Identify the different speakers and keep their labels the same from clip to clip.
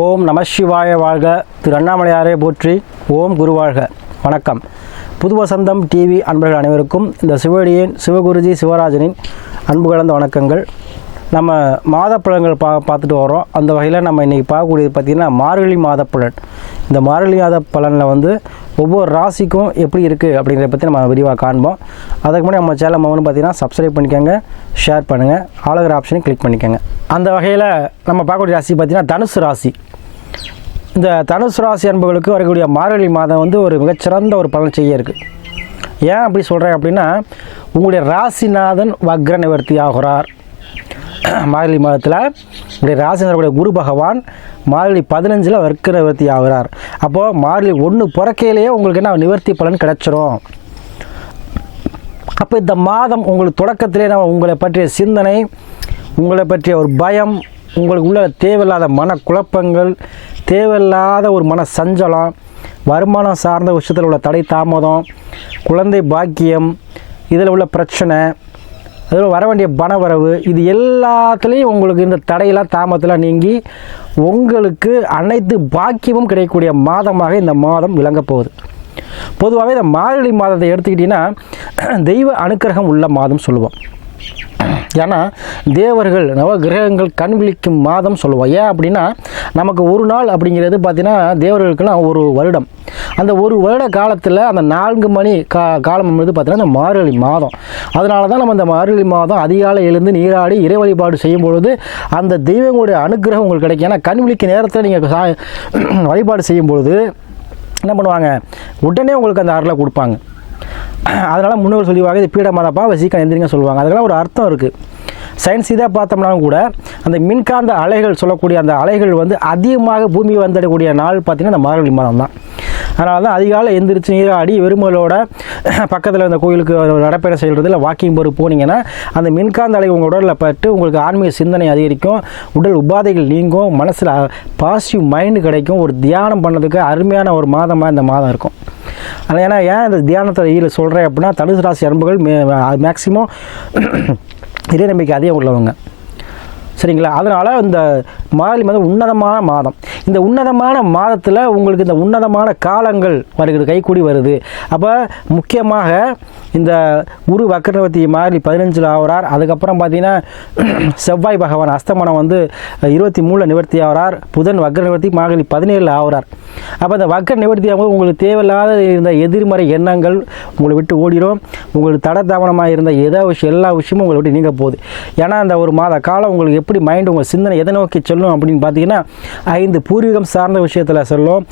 Speaker 1: ஓம் நமசிவாய வாழ்க. திரு அண்ணாமலையாரே போற்றி. ஓம் குரு வாழ்க. வணக்கம். புது வசந்தம் டிவி அன்பர்கள் அனைவருக்கும் இந்த சிவடியின் சிவகுருஜி சிவராஜனின் அன்பு கலந்த வணக்கங்கள். நம்ம மாத பா பார்த்துட்டு வரோம் அந்த வகையில் நம்ம இன்றைக்கி பார்க்கக்கூடியது பார்த்திங்கன்னா மார்கழி மாத இந்த மார்கழி மாத பலனில் வந்து ஒவ்வொரு ராசிக்கும் எப்படி இருக்குது அப்படிங்கிறத பற்றி நம்ம விரிவாக காண்போம். அதுக்கு முன்னாடி நம்ம சேனல் வந்து பார்த்திங்கன்னா சப்ஸ்கிரைப் பண்ணிக்கோங்க ஷேர் பண்ணுங்கள் ஆளுகிற ஆப்ஷனையும் கிளிக் பண்ணிக்கோங்க. அந்த வகையில் நம்ம பார்க்கக்கூடிய ராசி பார்த்திங்கன்னா தனுசு ராசி. இந்த தனுசு ராசி என்பவர்களுக்கு வரக்கூடிய மார்கழி மாதம் வந்து ஒரு மிகச்சிறந்த ஒரு பலன் செய்ய இருக்குது ஏன் அப்படி சொல்கிறேன் அப்படின்னா உங்களுடைய ராசிநாதன் வக்ர நிவர்த்தி ஆகிறார். மார்கழி மாதத்தில் உங்களுடைய ராசிநாதனுடைய குரு பகவான் மார்கழி பதினஞ்சில் வர்க்க நிவர்த்தி ஆகிறார். அப்போது மார்கழி ஒன்று பிறக்கையிலேயே உங்களுக்கு என்ன நிவர்த்தி பலன் கிடச்சிரும். அப்போ இந்த மாதம் உங்களுக்கு தொடக்கத்திலே நம்ம உங்களை பற்றிய சிந்தனை உங்களை பற்றிய ஒரு பயம் உங்களுக்கு உள்ள தேவையில்லாத மன குழப்பங்கள் தேவையில்லாத ஒரு மன சஞ்சலம் வருமானம் சார்ந்த விஷயத்தில் உள்ள தடை தாமதம் குழந்தை பாக்கியம் இதில் உள்ள பிரச்சனை அதில் வர வேண்டிய பணவரவு இது எல்லாத்துலேயும் உங்களுக்கு இந்த தடையெல்லாம் தாமதத்தில் நீங்கி உங்களுக்கு அனைத்து பாக்கியமும் கிடைக்கக்கூடிய மாதமாக இந்த மாதம் விளங்கப் போகுது. பொதுவாகவே இந்த மார்கழி மாதத்தை எடுத்துக்கிட்டிங்கன்னா தெய்வ அனுக்கிரகம் உள்ள மாதம் சொல்லுவோம். ஏன்னா தேவர்கள் நவ கிரகங்கள் கண் விழிக்கும் மாதம் சொல்லுவோம். ஏன் அப்படின்னா நமக்கு ஒரு நாள் அப்படிங்கிறது பார்த்தீங்கன்னா தேவர்களுக்குன்னா ஒரு வருடம். அந்த ஒரு வருட காலத்தில் அந்த நான்கு மணி கா காலம் என்பது பார்த்தீங்கன்னா அந்த மார்கழி மாதம். அதனால தான் நம்ம அந்த மார்கழி மாதம் அதிகாலை எழுந்து நீராடி இறை வழிபாடு செய்யும் பொழுது அந்த தெய்வங்களுடைய அனுகிரகம் உங்களுக்கு கிடைக்கும். ஏன்னா கண் விழிக்க நேரத்தில் நீங்கள் சா வழிபாடு செய்யும் பொழுது என்ன பண்ணுவாங்க? உடனே உங்களுக்கு அந்த அருளை கொடுப்பாங்க. அதனால் முன்னோர் சொல்லிவாங்க இது பீட மதப்பா சீக்கிரம் எந்திரிங்க சொல்லுவாங்க. அதுக்கெல்லாம் ஒரு அர்த்தம் இருக்குது சயின்ஸ் இதாக பார்த்தோம்னாலும் கூட அந்த மின்காந்த அலைகள் சொல்லக்கூடிய அந்த அலைகள் வந்து அதிகமாக பூமியை வந்திடக்கூடிய நாள் பார்த்திங்கன்னா அந்த மார்கழி மாதம் தான் அதனால தான் அதிகாலை எந்திரிச்சு நீராடி வெறுமலோட பக்கத்தில் அந்த கோயிலுக்கு நடைப்பயணம் செய்கிறது இல்லை வாக்கிங் போர் போனீங்கன்னா அந்த மின்காந்த அலை உங்கள் உடலில் பட்டு உங்களுக்கு ஆன்மீக சிந்தனை அதிகரிக்கும் உடல் உபாதைகள் நீங்கும் மனசில் பாசிட்டிவ் மைண்டு கிடைக்கும் ஒரு தியானம் பண்ணதுக்கு அருமையான ஒரு மாதமாக இந்த மாதம் இருக்கும். அது ஏன்னா ஏன் இந்த தியானத்தை ஈர சொல்கிறேன் அப்படின்னா தனுசு ராசி அன்புகள் மே மேக்சிமம் இறை நம்பிக்கை அதிகம் உள்ளவங்க. சரிங்களா? அதனால் இந்த மார்கழி மாதம் உன்னதமான மாதம். இந்த உன்னதமான மாதத்தில் உங்களுக்கு இந்த உன்னதமான காலங்கள் வருகிறது கைக்கூடி வருது. அப்போ முக்கியமாக இந்த குரு வக்கரவர்த்தி மார்கழி பதினஞ்சில் ஆகிறார் அதுக்கப்புறம் பார்த்தீங்கன்னா செவ்வாய் பகவான் அஸ்தமனம் வந்து இருபத்தி மூணில் நிவர்த்தி ஆகிறார் புதன் வக்கர நிவர்த்தி மார்கழி பதினேழில் ஆகிறார் அப்போ இந்த வக்கர நிவர்த்தி ஆகும்போது உங்களுக்கு தேவையில்லாத இருந்த எதிர்மறை எண்ணங்கள் உங்களை விட்டு ஓடிடும் உங்களுக்கு தட தாமனமாக இருந்த ஏதோ விஷயம் எல்லா விஷயமும் உங்களை விட்டு நீங்க போகுது. ஏன்னா அந்த ஒரு மாத காலம் உங்களுக்கு எப்படி மைண்ட் உங்கள் சிந்தனை எதை நோக்கி செல்லும் அப்படின்னு பார்த்தீங்கன்னா ஐந்து பூர்வீகம் சார்ந்த விஷயத்தில் சொல்லும்.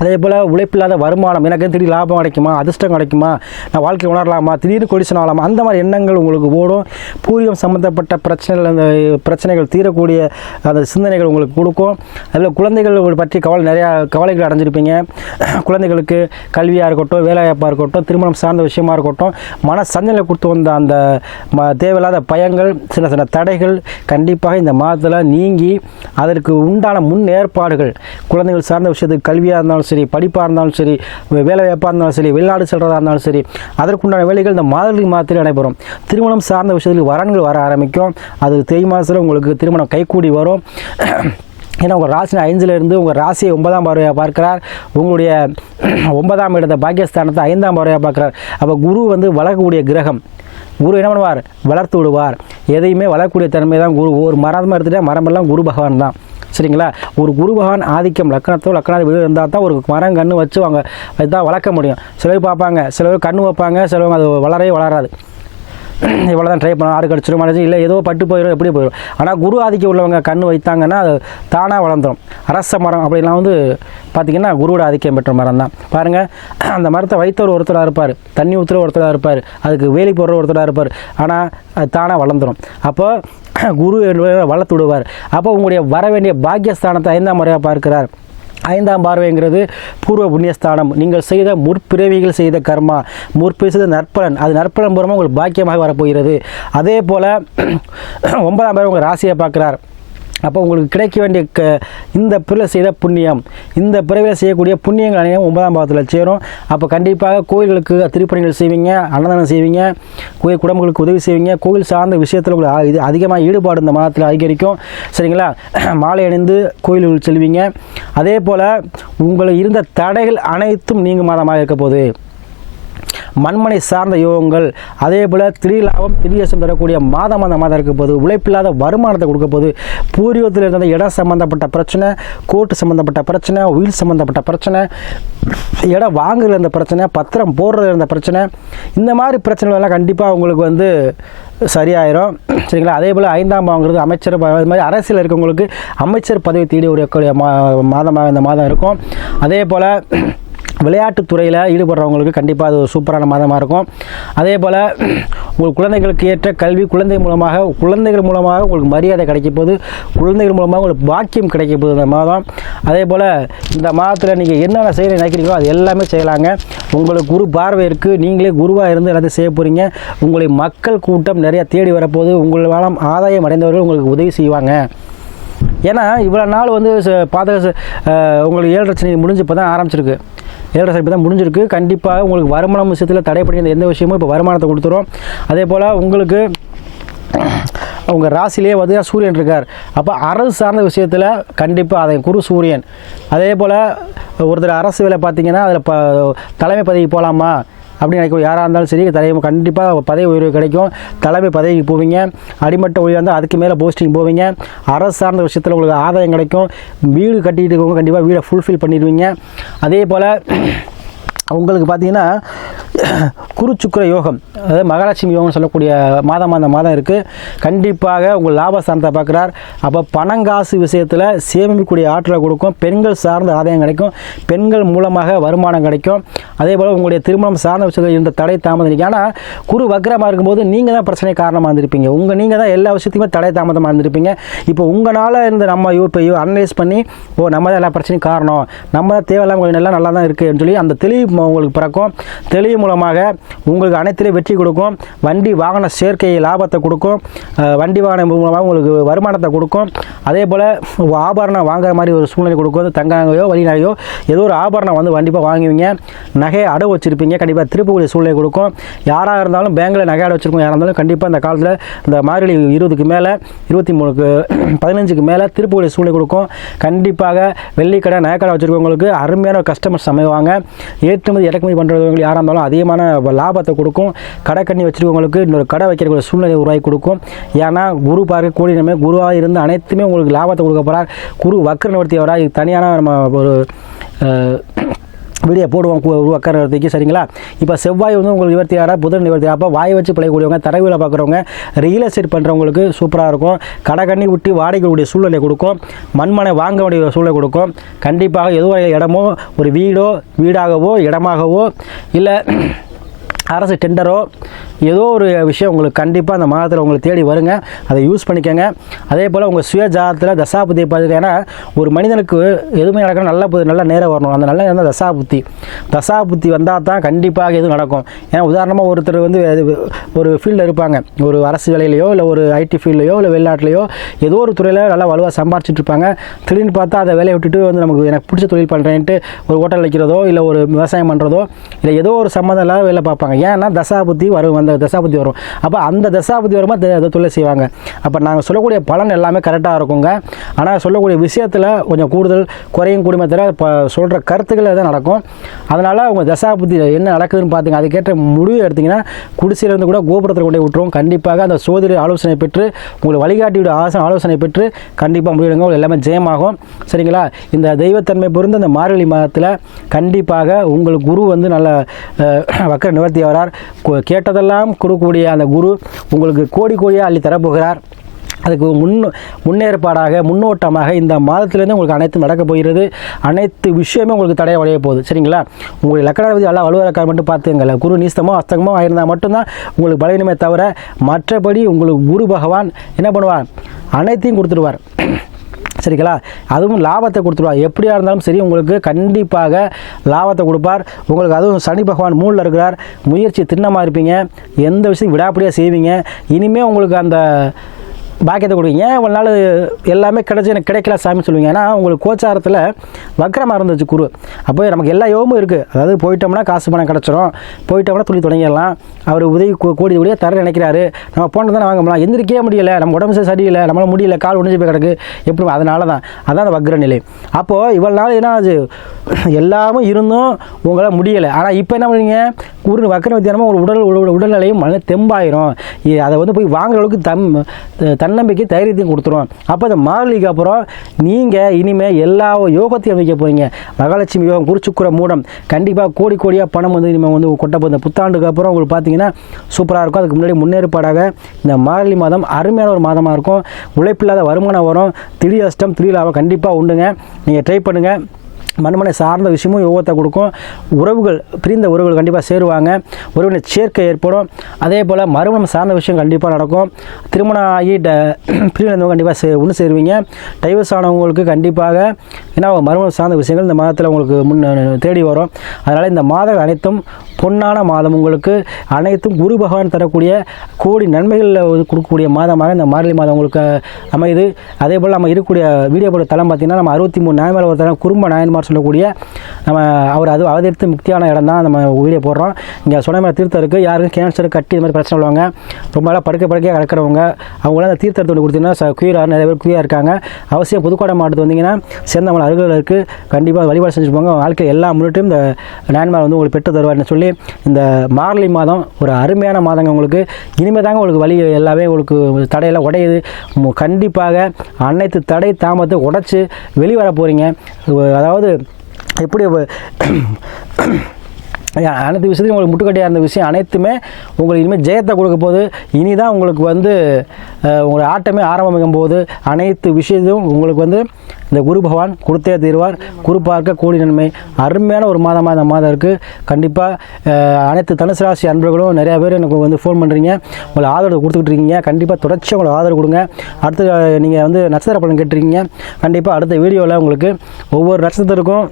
Speaker 1: அதே போல் உழைப்பில்லாத வருமானம் எனக்கு திடீர் லாபம் கிடைக்குமா அதிர்ஷ்டம் கிடைக்குமா நான் வாழ்க்கை உணரலாமா திடீர்னு கொடிசன் ஆகலாமா அந்த மாதிரி எண்ணங்கள் உங்களுக்கு ஓடும். பூர்வீகம் சம்மந்தப்பட்ட பிரச்சனைகள் அந்த பிரச்சனைகள் தீரக்கூடிய அந்த சிந்தனைகள் உங்களுக்கு கொடுக்கும். அதில் குழந்தைகள் பற்றி கவலை நிறையா கவலைகள் அடைஞ்சிருப்பீங்க. குழந்தைகளுக்கு கல்வியாக இருக்கட்டும் வேலைவாய்ப்பாக இருக்கட்டும் திருமணம் சார்ந்த விஷயமா இருக்கட்டும் மன சஞ்சலை கொடுத்து வந்த அந்த ம தேவையில்லாத பயங்கள் சின்ன சின்ன தடைகள் கண்டிப்பாக இந்த மாதத்தில் நீங்கி அதற்கு உண்டான முன் ஏற்பாடுகள் குழந்தைகள் சார்ந்த விஷயத்துக்கு கல்வியாக இருந்தாலும் சரி படிப்பாக இருந்தாலும் சரி வேலை வாய்ப்பாக இருந்தாலும் சரி வெளிநாடு செல்கிறதா இருந்தாலும் சரி அதற்குண்டான வேலைகள் இந்த மாதத்துக்கு மாதத்தில் நடைபெறும். திருமணம் சார்ந்த விஷயத்தில் வரன்கள் வர ஆரம்பிக்கும். அது தேய் மாதத்தில் உங்களுக்கு திருமணம் கைகூடி வரும். ஏன்னா உங்கள் ராசி ஐந்துலேருந்து உங்கள் ராசியை ஒன்பதாம் பார்வையாக பார்க்கிறார். உங்களுடைய ஒன்பதாம் இடத்தை பாகியஸ்தானத்தை ஐந்தாம் பார்வையாக பார்க்குறார். அப்போ குரு வந்து வளரக்கூடிய கிரகம். குரு என்ன பண்ணுவார்? வளர்த்து விடுவார். எதையுமே வளரக்கூடிய தன்மை தான் குரு. ஒரு மரமாக எடுத்துகிட்டா மரமெல்லாம் குரு பகவான் தான். சரிங்களா? ஒரு குருபகான் ஆதிக்கம் லக்கணத்தோ லக்கணாதி வீடு இருந்தால் தான் ஒரு மரம் கன்று வச்சு அவங்க இதான் வளர்க்க முடியும். சில பேர் பார்ப்பாங்க சிலர் கன்று வைப்பாங்க சிலவங்க அது வளரவே வளராது. இவ்வளோ தான் ட்ரை பண்ணலாம் ஆடு கடிச்சிடும் மனசு இல்லை ஏதோ பட்டு போயிடும் எப்படி போயிடும் ஆனால் குரு ஆதிக்கம் உள்ளவங்க கண் வைத்தாங்கன்னா அது தானாக வளர்ந்துடும் அரச மரம் அப்படிலாம் வந்து பார்த்திங்கன்னா குருவோட ஆதிக்கம் பெற்ற மரம் தான். பாருங்கள் அந்த மரத்தை வைத்தவர் ஒருத்தராக இருப்பார். தண்ணி ஊற்றுற ஒருத்தராக இருப்பார். அதுக்கு வேலி போடுற ஒருத்தராக இருப்பார். ஆனால் அது தானாக வளர்ந்துடும் அப்போ குரு வளர்த்து விடுவார். அப்போ உங்களுடைய வர வேண்டிய பாக்கியஸ்தானத்தை ஐந்தாம் முறையாக பார்க்கிறார். ஐந்தாம் பார்வைங்கிறது பூர்வ புண்ணியஸ்தானம். நீங்கள் செய்த முற்பிறவிகள் செய்த கர்மா முற்பிறவி செய்த நற்பலன் அது நற்பலன் மூலமாக உங்களுக்கு பாக்கியமாக வரப்போகிறது. அதே போல் ஒன்பதாம் பார்வை உங்கள் ராசியை பார்க்குறார். அப்போ உங்களுக்கு கிடைக்க வேண்டிய க இந்த பிறவில் செய்த புண்ணியம் இந்த பிறவியில் செய்யக்கூடிய புண்ணியங்கள் அனைவரும் ஒன்பதாம் பாவத்தில் சேரும். அப்போ கண்டிப்பாக கோயில்களுக்கு திருப்பணிகள் செய்வீங்க அன்னதானம் செய்வீங்க கோயில் குடும்பங்களுக்கு உதவி செய்வீங்க. கோயில் சார்ந்த விஷயத்தில் உங்களுக்கு இது அதிகமாக ஈடுபாடு இந்த மாதத்தில் அதிகரிக்கும். சரிங்களா? மாலை அணிந்து கோயில்கள் செல்வீங்க. அதே போல் உங்களுக்கு இருந்த தடைகள் அனைத்தும் நீங்கும் மாதமாக இருக்க போகுது. மண்மனை சார்ந்த யோகங்கள் அதே போல் திடீலாபம் திரியசம் தரக்கூடிய மாதம் அந்த மாதம் இருக்க போது உழைப்பில்லாத வருமானத்தை கொடுக்க போது பூர்வீகத்தில் இருந்த இடம் சம்மந்தப்பட்ட பிரச்சனை கோர்ட்டு சம்மந்தப்பட்ட பிரச்சனை உயிர் சம்மந்தப்பட்ட பிரச்சனை இடம் வாங்குறதுல இருந்த பிரச்சனை பத்திரம் போடுறதுல இருந்த பிரச்சனை இந்த மாதிரி பிரச்சனைகள் எல்லாம் கண்டிப்பாக உங்களுக்கு வந்து சரியாயிரும். சரிங்களா? அதே போல் ஐந்தாம் வாங்குறது அமைச்சர் அது மாதிரி அரசியல் இருக்கவங்களுக்கு அமைச்சர் பதவி தேடி ஒரு மா மாதமாக இந்த மாதம் இருக்கும். அதே போல் விளையாட்டு துறையில் ஈடுபடுறவங்களுக்கு கண்டிப்பாக அது ஒரு சூப்பரான மாதமாக இருக்கும். அதே போல் உங்கள் குழந்தைகளுக்கு ஏற்ற கல்வி குழந்தை மூலமாக குழந்தைகள் மூலமாக உங்களுக்கு மரியாதை கிடைக்க போது குழந்தைகள் மூலமாக உங்களுக்கு பாக்கியம் கிடைக்க போது இந்த மாதம். அதே போல் இந்த மாதத்தில் நீங்கள் என்னென்ன செய்ய நினைக்கிறீங்களோ அது எல்லாமே செய்யலாங்க. உங்களுக்கு குரு பார்வை இருக்குது நீங்களே குருவாக இருந்து எல்லாத்தையும் செய்ய போகிறீங்க உங்களை மக்கள் கூட்டம் நிறையா தேடி வரப்போகுது. உங்கள் மூலம் ஆதாயம் அடைந்தவர்கள் உங்களுக்கு உதவி செய்வாங்க. ஏன்னா இவ்வளோ நாள் வந்து ச- பாதக ச- உங்களுக்கு ஏழரை சனி முடிஞ்சு இப்போ தான் ஆரம்பிச்சிருக்கு. ஏழரை சனி தான் முடிஞ்சிருக்கு. கண்டிப்பாக உங்களுக்கு வருமானம் விஷயத்தில் தடைப்படுகிற எந்த விஷயமும் இப்போ வருமானத்தை கொடுத்துரும். அதே போல் உங்களுக்கு உங்கள் ராசிலேயே வந்து சூரியன் இருக்கார். அப்போ அரசு சார்ந்த விஷயத்தில் கண்டிப்பாக அதை குரு சூரியன். அதே போல் ஒருத்தர் அரசு வேலை பார்த்தீங்கன்னா அதில் ப தலைமை பதவிக்கு போகலாமா அப்படின்னு நினைக்கும் யாராக இருந்தாலும் சரி தலைமை கண்டிப்பாக பதவி உயர்வு கிடைக்கும். தலைமை பதவிக்கு போவீங்க. அடிமட்ட உயர்வு இருந்தால் அதுக்கு மேலே போஸ்டிங் போவீங்க. அரசு சார்ந்த விஷயத்தில் உங்களுக்கு ஆதாயம் கிடைக்கும். வீடு கட்டிட்டு இருக்கவங்க கண்டிப்பாக வீடை ஃபுல்ஃபில் பண்ணிடுவீங்க. அதே போல் உங்களுக்கு பார்த்தீங்கன்னா குரு சுக்கிர யோகம் அதாவது மகாலட்சுமி யோகம் சொல்லக்கூடிய மாதம் அந்த மாதம் இருக்குது கண்டிப்பாக உங்கள் லாபஸ்தானத்தை பார்க்குறார். அப்போ பணங்காசு விஷயத்தில் சேமிக்கக்கூடிய ஆற்றலை கொடுக்கும். பெண்கள் சார்ந்த ஆதாயம் கிடைக்கும். பெண்கள் மூலமாக வருமானம் கிடைக்கும். அதே போல் உங்களுடைய திருமணம் சார்ந்த விஷயத்தில் இருந்த தடை தாமதம். ஆனால் குரு வக்ரமாக இருக்கும்போது நீங்கள் தான் பிரச்சனை காரணமாக இருந்திருப்பீங்க. உங்கள் நீங்கள் தான் எல்லா விஷயத்தையுமே தடை தாமதமாக இருந்திருப்பீங்க. இப்போ உங்களால் இருந்த நம்ம யோ- இப்போ அனலைஸ் பண்ணி ஓ நம்ம தான் எல்லா பிரச்சனையும் காரணம். நம்ம தான் தேவையில்லாம கொஞ்சம் நல்லா நல்லா தான் இருக்குன்னு சொல்லி அந்த தெளிவு உங்களுக்கு பிறக்கும். தெளிவு மூலமாக உங்களுக்கு அனைத்திலையும் வெற்றி கொடுக்கும். வண்டி வாகன சேர்க்கை லாபத்தை கொடுக்கும். வண்டி வாகனம் மூலமாக உங்களுக்கு வருமானத்தை கொடுக்கும். அதே போல் ஆபரணம் வாங்குற மாதிரி ஒரு சூழ்நிலை கொடுக்கும். தங்க நகையோ வழி நகையோ ஏதோ ஒரு ஆபரணம் வந்து கண்டிப்பாக வாங்குவீங்க. நகையை அடவு வச்சுருப்பீங்க. கண்டிப்பாக திருப்பக்கூடிய சூழ்நிலை கொடுக்கும். யாராக இருந்தாலும் பேங்கில் நகை அடை வச்சுருக்கோம் யாராக இருந்தாலும் கண்டிப்பாக இந்த காலத்தில் இந்த மார்கழி இருபதுக்கு மேலே இருபத்தி மூணுக்கு பதினஞ்சுக்கு மேலே திருப்பக்கூடிய சூழ்நிலை கொடுக்கும். கண்டிப்பாக வெள்ளிக்கடை நகைக்கடை வச்சுருக்கவங்களுக்கு அருமையான கஸ்டமர்ஸ் அமைவாங்க ஏற்றுமதி இறக்குமதி பண்ணுறவங்க யாராக இருந்தாலும் அதிகமான லாபத்தை கொடுக்கும். கடை கண்ணி வச்சுருக்கவங்களுக்கு இன்னொரு கடை வைக்கிற சூழ்நிலை உருவாக்கி கொடுக்கும். ஏன்னா குரு பார்க்க கூடினமே குருவாக இருந்து அனைத்துமே உங்களுக்கு லாபத்தை கொடுக்க போகிறார் குரு வக்கர நிவர்த்தி வரா இது தனியான நம்ம ஒரு வீடியோ போடுவோம் உட்காரத்துக்கு சரிங்களா? இப்போ செவ்வாய் வந்து உங்களுக்கு நிவர்த்தி ஆகிறா புதன் நிவர்த்தி அப்போ வாய் வச்சு பிழைக்கக்கூடியவங்க தரவியில் பார்க்குறவங்க ரியல் எஸ்டேட் பண்ணுறவங்களுக்கு சூப்பராக இருக்கும். கடை கண்ணி விட்டு வாடகைக்கூடிய சூழ்நிலை கொடுக்கும். மண்மனை வாங்க வேண்டிய சூழ்நிலை கொடுக்கும். கண்டிப்பாக எதுவாக இடமோ ஒரு வீடோ வீடாகவோ இடமாகவோ இல்லை அரசு டெண்டரோ ஏதோ ஒரு விஷயம் உங்களுக்கு கண்டிப்பாக அந்த மாதத்தில் உங்களுக்கு தேடி வருங்க. அதை யூஸ் பண்ணிக்கோங்க. அதே போல் உங்கள் சுய ஜாதத்தில் தசாபுத்தி பார்த்தீங்கன்னா ஒரு மனிதனுக்கு எதுவுமே நடக்கணும் நல்ல புத்தி நல்ல நேரம் வரணும். அந்த நல்ல நேரம் தான் தசாபுத்தி. தசாபுத்தி வந்தால் தான் கண்டிப்பாக எதுவும் நடக்கும். ஏன்னா உதாரணமாக ஒருத்தர் வந்து ஒரு ஃபீல்டில் இருப்பாங்க. ஒரு அரசு வேலையிலையோ இல்லை ஒரு ஐடி ஃபீல்ட்லையோ இல்லை வெளிநாட்டிலையோ ஏதோ ஒரு துறையில் நல்லா வலுவாக சம்பாரிச்சிட்டு இருப்பாங்க. திடீர்னு பார்த்தா அதை வேலையை விட்டுட்டு வந்து நமக்கு எனக்கு பிடிச்ச தொழில் பண்ணுறேன்ட்டு ஒரு ஹோட்டல் வைக்கிறதோ இல்லை ஒரு விவசாயம் பண்ணுறதோ இல்லை ஏதோ ஒரு சம்மந்தம் இல்லாத வேலை பார்ப்பாங்க. ஏன்னா தசாபுத்தி வரும். அந்த தசாபதி வரும். அப்போ அந்த தசாபதி வரும்போது தொழில் செய்வாங்க. அப்போ நாங்கள் சொல்லக்கூடிய பலன் எல்லாமே கரெக்டாக இருக்குங்க. ஆனால் சொல்லக்கூடிய விஷயத்தில் கொஞ்சம் கூடுதல் குறையும் கூடுமே தவிர இப்போ சொல்கிற கருத்துக்கள் தான் நடக்கும். அதனால் உங்கள் தசாபதி என்ன நடக்குதுன்னு பார்த்துங்க அதுக்கேற்ற முடிவு எடுத்தீங்கன்னா குடிசையிலேருந்து கூட கோபுரத்தில் கொண்டு போய் விட்டுரும். கண்டிப்பாக அந்த சோதரி ஆலோசனை பெற்று உங்களை வழிகாட்டியோட ஆசை ஆலோசனை பெற்று கண்டிப்பாக முடிவெடுங்க. உங்களுக்கு எல்லாமே ஜெயமாகும். சரிங்களா? இந்த தெய்வத்தன்மை பொருந்த இந்த மார்கழி மாதத்தில் கண்டிப்பாக உங்களுக்கு குரு வந்து நல்ல வக்கர நிவர்த்தி வரார் கேட்டதெல்லாம் கேட்டதெல்லாம் கொடுக்கக்கூடிய அந்த குரு உங்களுக்கு கோடி கோடியாக அள்ளி தரப்போகிறார். அதுக்கு முன் முன்னேற்பாடாக முன்னோட்டமாக இந்த மாதத்திலேருந்து உங்களுக்கு அனைத்தும் நடக்கப் போகிறது. அனைத்து விஷயமே உங்களுக்கு தடைய உடைய போகுது. சரிங்களா? உங்களுடைய லக்கணாதிபதி எல்லாம் அலுவலக்கார மட்டும் பார்த்துங்கல்ல குரு நீஸ்தமோ அஸ்தகமோ ஆயிருந்தால் மட்டும்தான் உங்களுக்கு பலவீனமே தவிர மற்றபடி உங்களுக்கு குரு பகவான் என்ன பண்ணுவார்? அனைத்தையும் கொடுத்துருவார் சரிங்களா? அதுவும் லாபத்தை கொடுத்துருவார். எப்படியா இருந்தாலும் சரி உங்களுக்கு கண்டிப்பாக லாபத்தை கொடுப்பார். உங்களுக்கு அதுவும் சனி பகவான் மூலில் இருக்கிறார். முயற்சி திண்ணமாக இருப்பீங்க. எந்த விஷயம் விடாப்படியாக செய்வீங்க. இனிமேல் உங்களுக்கு அந்த பாக்கியத்தை கொடுங்க ஏன் நாள் எல்லாமே கிடச்சி எனக்கு கிடைக்கல சாமி சொல்லுவீங்க. ஏன்னா உங்களுக்கு கோச்சாரத்தில் வக்கரமாக இருந்துச்சு குரு. அப்போ நமக்கு எல்லா யோகமும் இருக்குது அதாவது போயிட்டோம்னா காசு பணம் கிடச்சிரும். போயிட்டோம்னா துணி தொடங்கிடலாம் அவர் உதவி கூடிய கூடிய தர நினைக்கிறாரு. நம்ம போனது தானே வாங்கலாம் எந்திரிக்கவே முடியல. நம்ம உடம்பு சரி சரியில்லை. நம்மளால் முடியல. கால் உடைஞ்சு போய் கிடக்கு. எப்படி அதனால தான் அதான் அந்த வக்ர நிலை. அப்போது இவ்வளோ நாள் என்ன ஆச்சு? எல்லாமே இருந்தும் உங்களால் முடியலை. ஆனால் இப்போ என்ன பண்ணுறீங்க குரு வக்கர வித்தியானமாக ஒரு உடல் உடல்நிலையும் மன தெம்பாயிரும். அதை வந்து போய் வாங்குற அளவுக்கு தம் தன்னம்பிக்கை தைரியத்தையும் கொடுத்துரும். அப்போ அந்த மாரலிக்கு அப்புறம் நீங்கள் இனிமேல் எல்லா யோகத்தையும் வைக்க போகிறீங்க மகாலட்சுமி யோகம் குறிச்சுக்குற மூடம். கண்டிப்பாக கோடி கோடியாக பணம் வந்து இனிமேல் வந்து கொட்ட போகுது. புத்தாண்டுக்கு அப்புறம் உங்களுக்கு பார்த்தீங்கன்னா சூப்பராக இருக்கும். அதுக்கு முன்னாடி முன்னேற்பாடாக இந்த மார்கழி மாதம் அருமையான ஒரு மாதமாக இருக்கும். உழைப்பில்லாத வருமானம் வரும். திடீர் அஷ்டம் திடீர் லாபம் கண்டிப்பாக உண்டுங்க. நீங்கள் ட்ரை பண்ணுங்கள் மண்மனை சார்ந்த விஷயமும் யோகத்தை கொடுக்கும். உறவுகள் பிரிந்த உறவுகள் கண்டிப்பாக சேருவாங்க. உறவினர் சேர்க்கை ஏற்படும். அதே போல் மறுமணம் சார்ந்த விஷயம் கண்டிப்பாக நடக்கும். திருமணம் ஆகி ட பிரிவினவங்க கண்டிப்பாக சே ஒன்று சேருவீங்க. டைவர்ஸ் ஆனவங்களுக்கு கண்டிப்பாக ஏன்னா மறுமணம் சார்ந்த விஷயங்கள் இந்த மாதத்தில் உங்களுக்கு முன் தேடி வரும். அதனால் இந்த மாதம் அனைத்தும் பொன்னான மாதம். உங்களுக்கு அனைத்தும் குரு பகவான் தரக்கூடிய கோடி நன்மைகளில் கொடுக்கக்கூடிய மாதமாக இந்த மார்கழி மாதம் உங்களுக்கு அமையுது. அதே போல் நம்ம இருக்கக்கூடிய வீடியோ போட தளம் பார்த்திங்கன்னா நம்ம அறுபத்தி மூணு நாயன்மார் ஒரு தரம் குறும்ப நாயன்மார் சொல்லக்கூடிய நம்ம அவர் அது அவதரித்து முக்தியான இடம் தான் நம்ம வீடியோ போடுறோம். இங்கே சொன்ன தீர்த்தம் இருக்குது யாருக்கும் கேன்சர் கட்டி இந்த மாதிரி பிரச்சனை உள்ளவங்க ரொம்ப நாளாக படுக்க படுக்கையாக கிடக்கிறவங்க அவங்களாம் அந்த தீர்த்தத்தை ஒன்று கொடுத்தீங்கன்னா குயிலாக நிறைய பேர் குயிலாக இருக்காங்க. அவசியம் புதுக்கோட்டை மாவட்டத்து வந்தீங்கன்னா சேர்ந்தவங்க அருகில் இருக்குது கண்டிப்பாக வழிபாடு செஞ்சு போங்க. வாழ்க்கை எல்லா முன்னிட்டும் இந்த நாயன்மார் வந்து உங்களுக்கு பெற்று தருவார்னு சொல்லி இந்த மார்கழி மாதம் ஒரு அருமையான மாதங்க உங்களுக்கு. இனிமேல் தாங்க உங்களுக்கு வழி எல்லாமே உங்களுக்கு தடையெல்லாம் உடையுது. கண்டிப்பாக அனைத்து தடை தாமத்தை உடைச்சி வெளிவர போகிறீங்க அதாவது எப்படி அனைத்து விஷயத்தையும் உங்களுக்கு முட்டுக்கட்டையாக இருந்த விஷயம் அனைத்துமே உங்களுக்கு இனிமேல் ஜெயத்தை கொடுக்க போகுது. இனி தான் உங்களுக்கு வந்து உங்களுடைய ஆட்டமே ஆரம்பிக்கும் போது அனைத்து விஷயத்தையும் உங்களுக்கு வந்து இந்த குரு பகவான் கொடுத்தே தீர்வார். குரு பார்க்க கூலி நன்மை. அருமையான ஒரு மாதமாக இந்த மாதம் இருக்குது கண்டிப்பாக அனைத்து தனுசு ராசி அன்பர்களும் நிறையா பேர் எனக்கு வந்து ஃபோன் பண்ணுறீங்க உங்களை ஆதரவு கொடுத்துக்கிட்டு இருக்கீங்க. கண்டிப்பாக தொடர்ச்சியாக உங்களுக்கு ஆதரவு கொடுங்க. அடுத்து நீங்கள் வந்து நட்சத்திர பலன் கேட்டிருக்கீங்க. கண்டிப்பாக அடுத்த வீடியோவில் உங்களுக்கு ஒவ்வொரு நட்சத்திரத்துக்கும்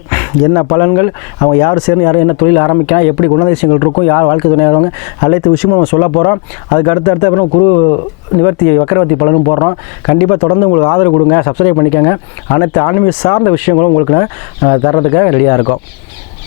Speaker 1: என்ன பலன்கள் அவங்க யார் சேர்ந்து யாரும் என்ன தொழில் ஆரம்பிக்கலாம் எப்படி குணாதிசயங்கள் இருக்கும் யார் வாழ்க்கை துணையாகிறவங்க அனைத்து விஷயமும் நம்ம சொல்ல போகிறோம் அதுக்கு அடுத்த அடுத்த அப்புறம் குரு நிவர்த்தி வக்கரவர்த்தி பலனும் போடுறோம். கண்டிப்பாக தொடர்ந்து உங்களுக்கு ஆதரவு கொடுங்க. சப்ஸ்கிரைப் பண்ணிக்கோங்க. அனைத்து ஆன்மீக சார்ந்த விஷயங்களும் உங்களுக்கு நான் தர்றதுக்காக ரெடியாக இருக்கும்.